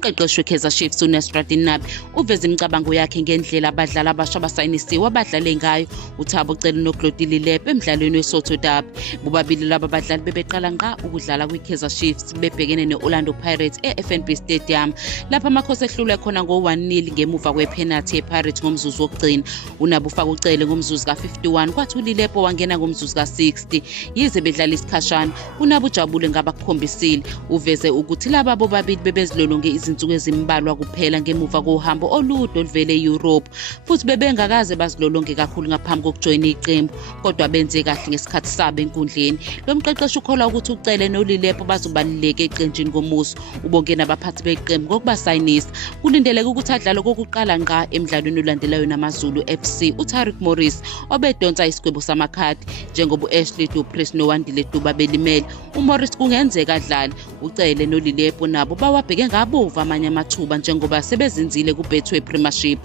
umqeqeshi weKaizer Chiefs uNasruddin Nabi uveza imicabango yakhe ngendlela abadlali abasha abasayinisiwe abadlale ngayo uThabo Cele noGlodile Lepe emidlalweni weSoweto Derby. Bobabili laba badlali bebeqala ngqa ukudlala kwiKaizer Chiefs bebhekene neOrlando Pirates eFNB Stadium lapha amakhosi ehlulwe khona ngo-1-0 ngemuva kwepenalty yePirates ngomzuzu wokugcina. uNabi ufaka uCele ngomzuzu ka-51 kwathi uLilepe wangena ngomzuzu ka-60. Yize bedlala isikhashana uNabi ujabule ngabakukhombisile, uveze ukuthi laba bobabili bebezilolonge izinsuku ezimbalwa kuphela ngemuva kohambo olude oluvele eEurope futhi bebengakaze bazilolonge kakhulu ngaphambi kokujoyina iqembu, kodwa benze kahle ngesikhathi sabo enkundleni. Lo mqeqeshi ukholwa ukuthi uCele noLilepe bazobaluleka eqenjini komuso. Ubonge nabaphathi beqembu ngokubasayinisa. Kulindeleke ukuthi adlale kokuqala ngqa emidlalweni olandelayo namaZulu FC uTariq Morris obedonsa isigwebo samakhadi njengoba uAshley Duprez noWandile Duba belimele. uMorris kungenzeka adlale. uCele noLilepe nabo bawabheke ngabovu amanye amathuba njengoba sebezinzile kuBetway Premiership.